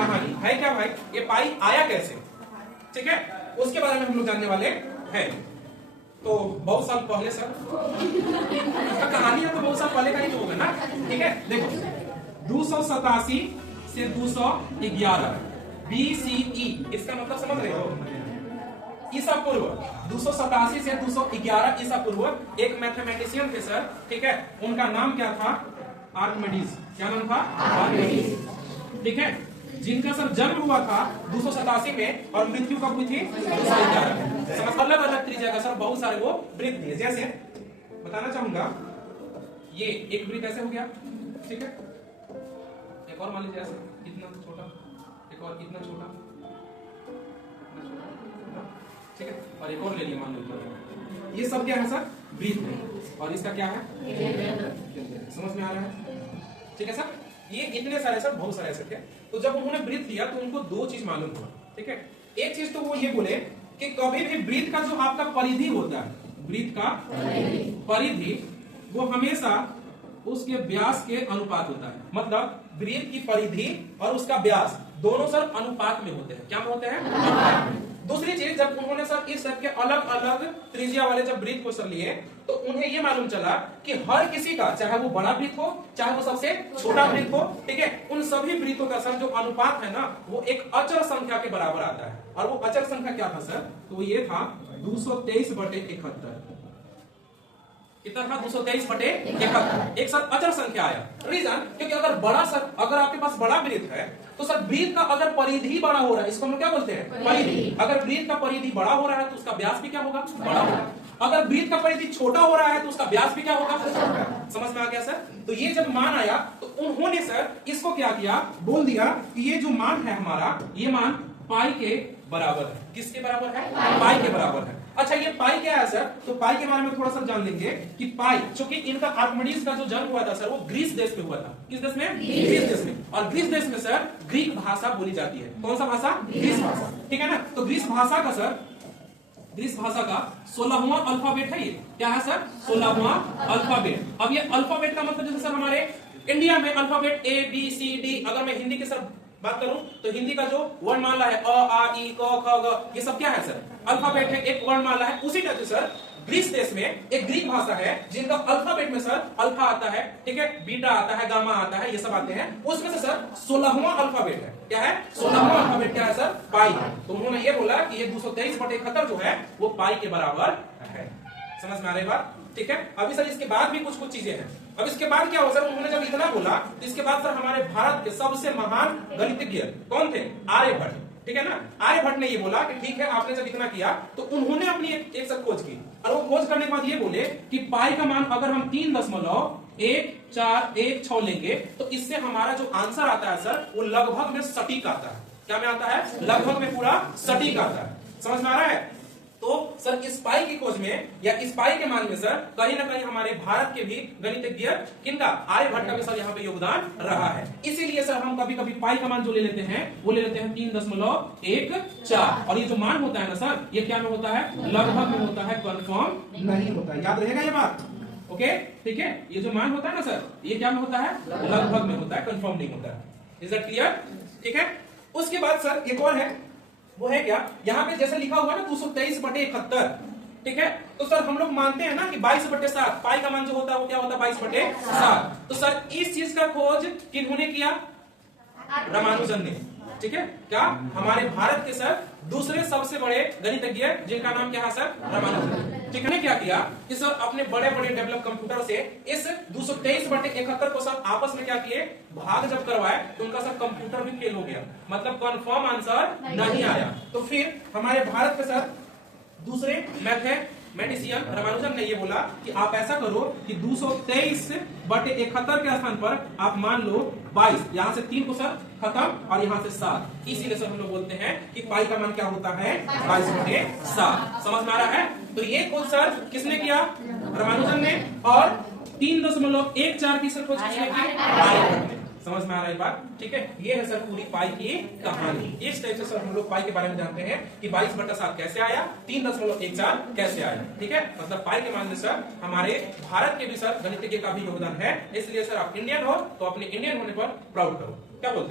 कहानी है क्या भाई, ये पाई आया कैसे, ठीक है, उसके बारे में हम लोग जानने वाले हैं। तो बहुत साल पहले सर कहानी है, तो बहुत साल पहले का ही तो होगा ना, ठीक है। देखो 287 से 211 BCE, इसका मतलब समझ रहे हो, ईसा पूर्व 287 से 211 ईसा पूर्व एक मैथमेटिशियन थे सर, ठीक है, उनका नाम क्या था, आर्किमिडीज। क्या नाम था, आर्किमिडीज, ठीक है, जिनका सर जन्म हुआ था 287 में और मृत्यु कब हुई थी 211 में। समझ, अलग अलग त्रिज्या का सर बहुत सारे वो वृत्त दिए। जैसे बताना चाहूंगा, ये एक वृत्त ऐसे हो गया, ठीक है, एक और मान लीजिए ऐसे, इतना छोटा, एक और इतना छोटा, ठीक है, और एक और ले लिए मान लीजिए, ये सब क्या है सर, वृत्त है, और इसका क्या है, समझ में आ रहा है, ठीक है सर। ये इतने सारे सर बहुत सारे ऐसे थे। तो जब उन्होंने वृत्त लिया तो उनको दो चीज मालूम हुआ, ठीक है। एक चीज तो वो ये बोले कि कभी भी वृत्त का जो आपका परिधि होता है, वृत्त का परिधि वो हमेशा उसके व्यास के अनुपात होता है। मतलब वृत्त की परिधि और उसका व्यास दोनों सर अनुपात में होते हैं। क्या में होते हैं, अनुपात में। दूसरी चीज, जब उन्होंने सर इस सब के अलग अलग त्रिज्या वाले जब वृत्त को सर लिए तो उन्हें ये मालूम चला कि हर किसी का, चाहे वो बड़ा वृत्त हो चाहे वो सबसे छोटा वृत्त हो, ठीक है, उन सभी वृत्तों का सर जो अनुपात है ना वो एक अचर संख्या के बराबर आता है। और वो अचर संख्या क्या था सर, तो ये था 223/71। कितना था, 223/71। एक सर अचर संख्या आया। रीजन, क्योंकि अगर बड़ा सर, अगर आपके पास बड़ा वृत्त है तो सर वृत्त का अगर परिधि बड़ा हो रहा है, इसको हम क्या बोलते हैं, परिधि। अगर वृत्त का परिधि बड़ा हो रहा है तो उसका व्यास भी क्या होगा, बड़ा होगा। अगर वृत्त का परिधि छोटा हो रहा है तो उसका व्यास भी क्या होगा, समझ में आ गया सर। तो ये जब मान आया तो उन्होंने सर इसको क्या किया, बोल दिया कि ये जो मान है हमारा, ये मान पाई के बराबर है। किसके बराबर है, पाई के बराबर है। अच्छा, ये पाई क्या है सर, तो पाई के बारे में थोड़ा सा जान लेंगे कि पाई, चूंकि इनका आर्किमिडीज का जो जन्म हुआ था सर वो ग्रीस देश में हुआ था। किस देश में, ग्रीस देश में। और ग्रीस देश में सर ग्रीक भाषा बोली जाती है। कौन सा भाषा, ग्रीस भाषा, ठीक है ना। तो ग्रीस भाषा का सर, ग्रीस भाषा का 16वां अल्फाबेट है ये। क्या है सर, 16वां अल्फाबेट। अब ये अल्फाबेट का मतलब जैसे सर हमारे इंडिया में अल्फाबेट ABCD, अगर मैं हिंदी के सर बात करूं तो हिंदी का जो वर्णमाला है अ आ ई क ख ग, ये सब क्या है सर, अल्फाबेट है, एक वर्णमाला है। उसी तरह से सर ग्रीस देश में एक ग्रीक भाषा है जिनका अल्फाबेट में सर अल्फा आता है, ठीक है, बीटा आता है, गामा आता है, ये सब आते हैं। उसमें से सर 16वां अल्फाबेट है। क्या है, 16वां अल्फाबेट क्या है सर, पाई। तो उन्होंने ये बोला कि ये 223/71 जो है वो पाई के बराबर है। समझ में आ रही बात, ठीक है। अभी सर इसके बाद भी कुछ चीजें हैं। अब इसके बाद क्या हो सर, उन्होंने जब इतना बोला तो इसके बाद सर हमारे भारत के सबसे महान गणितज्ञ कौन थे, आर्यभट्ट, ठीक है ना। आर्यभट्ट ने ये बोला कि ठीक है, आपने जब इतना किया तो उन्होंने अपनी एक सर खोज की। और वो खोज करने के बाद ये बोले कि पाई का मान अगर हम 3.1416 लेंगे तो इससे हमारा जो आंसर आता है सर वो लगभग में सटीक आता है। क्या में आता है, लगभग में पूरा सटीक आता है। समझ में आ रहा है। तो सर इस पाई की खोज में या इस पाई के मान में सर कहीं ना कहीं हमारे भारत के भी गणितज्ञ किनका, आर्यभट्ट का भी सर यहाँ पे योगदान रहा है। इसीलिए सर हम कभी कभी पाई का मान जो ले लेते हैं वो ले लेते हैं 3.14। और ये जो मान होता है ना सर, ये क्या में होता है, लगभग में होता है, कंफर्म नहीं होता है। याद रहेगा ये बात, ओके, ठीक है। ये जो मान होता है ना सर, ये क्या में होता है, लगभग में होता है, कंफर्म नहीं होता है। इज दैट क्लियर, ठीक है। उसके बाद सर एक और है, वो है क्या, यहाँ पे जैसे लिखा हुआ ना 223/71, ठीक है। तो सर हम लोग मानते हैं ना कि 22/7 पाई का मान जो होता है वो क्या होता है, 22/7। तो सर इस चीज का खोज किन्होंने किया, रामानुजन ने, ठीक है। क्या, हमारे भारत के सर दूसरे सबसे बड़े गणितज्ञ जिनका नाम क्या है सर, रामानुजन, ठीक है। क्या किया कि सर अपने बड़े बड़े डेवलप कंप्यूटर से इस 223/71 को सर आपस में क्या किए, भाग जब करवाए तो उनका सर कंप्यूटर भी फेल हो गया, मतलब कंफर्म आंसर नहीं आया। तो फिर हमारे भारत के सर दूसरे मैथमेटिशियन रामानुजन ने ये बोला कि आप ऐसा करो कि 223/71 के स्थान पर आप मान लो 22, यहां से 3 को सर खत्म और यहां से 7। इसीलिए सर हम लोग बोलते हैं कि पाई का मान क्या होता है, 22/7। समझ में आ रहा है। तो ये खोज सर किसने किया, रामानुजन ने। और 3.14 की सर खोज किसने की, आर्यभट्ट ने। समझ में आ रहा है बात, ठीक है। ये है सर पूरी पाई की कहानी। इस टाइप से सर हम लोग पाई के बारे में जानते हैं कि 22/7 कैसे आया, 3.14 कैसे आया, ठीक है। मतलब पाई के मान में सर हमारे भारत के भी सर गणितज्ञ का भी योगदान है। इसलिए सर आप इंडियन हो तो अपने इंडियन होने पर प्राउड करो। क्या बोलते हैं।